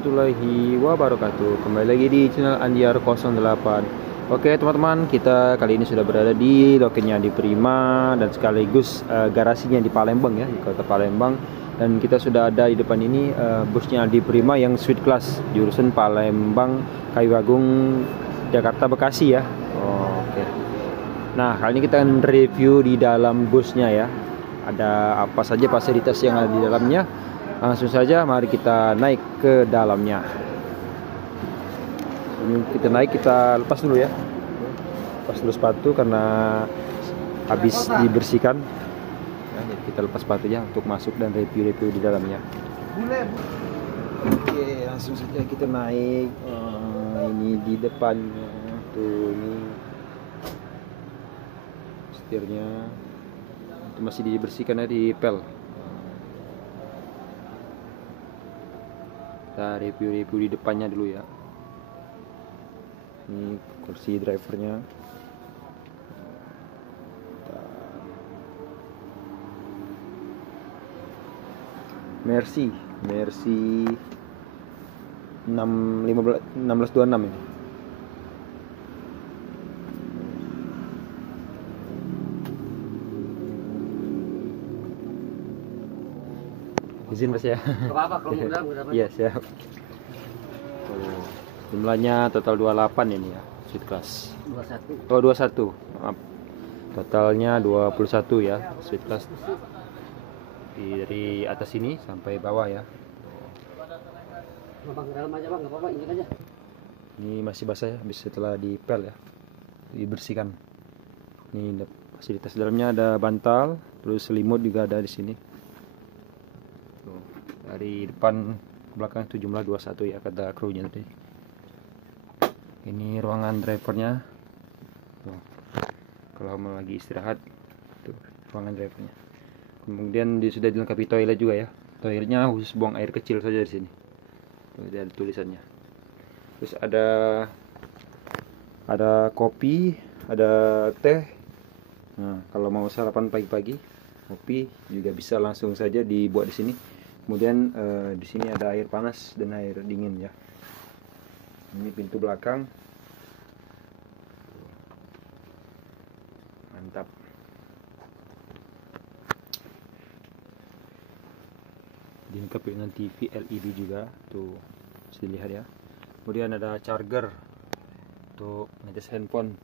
warahmatullahi wabarakatuh. Kembali lagi di channel Andiar 08. Oke teman-teman, kita kali ini sudah berada di lokennya Adi Prima dan sekaligus garasinya di Palembang ya, di kota Palembang. Dan kita sudah ada di depan ini busnya Adi Prima yang Sweet Class jurusan Palembang Kayu Agung Jakarta Bekasi ya. Oke. Nah, kali ini kita akan review di dalam busnya ya. Ada apa saja fasilitas yang ada di dalamnya. Langsung saja mari kita naik ke dalamnya. Ini kita naik, kita lepas dulu ya. Lepas dulu sepatu karena habis dibersihkan. Nah, jadi kita lepas sepatunya untuk masuk dan review-review di dalamnya. Oke, langsung saja kita naik. Ini di depannya tuh, ini setirnya itu masih dibersihkan ya, di pel. Kita review-review di depannya dulu ya. Ini kursi drivernya. Mercy 1626 ini. Izin Mas ya. Apa kalau mudah Iya siap. Jumlahnya total 28 ini ya, Sweet Class. 21. Oh 21. Maaf. Totalnya 21 ya, Sweet Class. Dari atas ini sampai bawah ya. Bang, ke dalam aja bang, nggak apa-apa, ini aja. Ini masih basah ya, habis setelah dipel ya, dibersihkan. Ini fasilitas dalamnya ada bantal, terus selimut juga ada di sini. Tuh, dari depan ke belakang itu jumlah 21 ya kata krunya tadi. Ini ruangan drivernya. Tuh, kalau mau lagi istirahat, tuh ruangan drivernya. Kemudian sudah dilengkapi toilet juga ya. Toiletnya khusus buang air kecil saja di sini. Tuh, ada tulisannya. Terus ada kopi, ada teh. Nah, kalau mau sarapan pagi-pagi, kopi juga bisa langsung saja dibuat di sini. Kemudian di sini ada air panas dan air dingin ya. Ini pintu belakang. Mantap. Dilengkapi dengan TV LED juga, tuh bisa dilihat ya. Kemudian ada charger untuk ngecas handphone.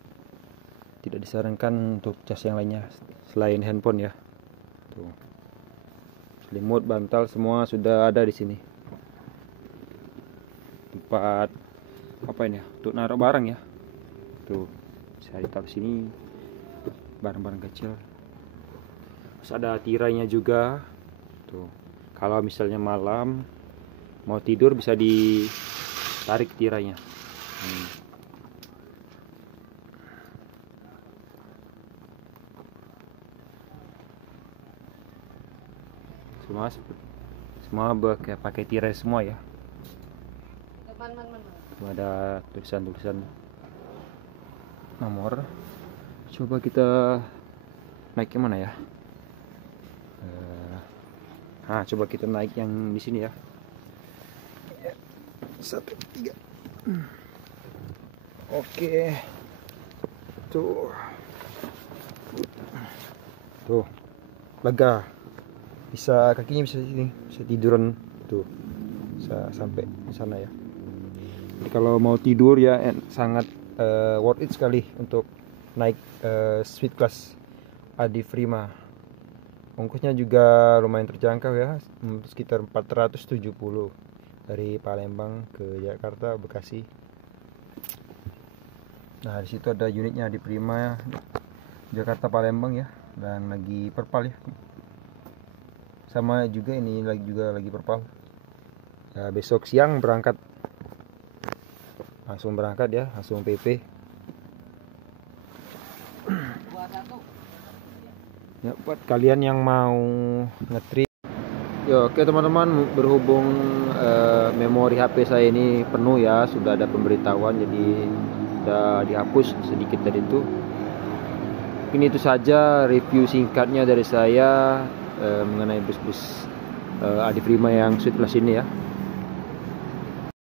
Tidak disarankan untuk cas yang lainnya selain handphone ya. Tuh. Selimut, bantal semua sudah ada di sini. Tempat apa ini ya? Untuk naruh barang ya. Tuh, bisa ditaruh sini barang-barang kecil. Terus ada tirainya juga. Tuh. Kalau misalnya malam mau tidur bisa ditarik tirainya. Semua pakai tirai semua ya. Itu ada tulisan-tulisan nomor. Coba kita naik ke mana ya? Coba kita naik yang di sini ya. 1, 3. Oke. Tuh. Lega. Kakinya bisa sini, bisa tiduran tuh. Bisa sampai di sana ya. Jadi kalau mau tidur ya sangat worth it sekali untuk naik Sweet Class Adi Prima. Ongkosnya juga lumayan terjangkau ya, sekitar 470 dari Palembang ke Jakarta Bekasi. Nah, di situ ada unitnya Adi Prima Jakarta Palembang ya, dan lagi perpal ya. Sama juga ini lagi perpal. Ya, besok siang berangkat. Langsung berangkat ya, langsung PP. Ya, buat kalian yang mau nge-trip. Ya, oke teman-teman, berhubung memori HP saya ini penuh ya, sudah ada pemberitahuan jadi sudah dihapus sedikit dari itu. Mungkin itu saja review singkatnya dari saya mengenai bus-bus Adi Prima yang Sweet Class ini ya.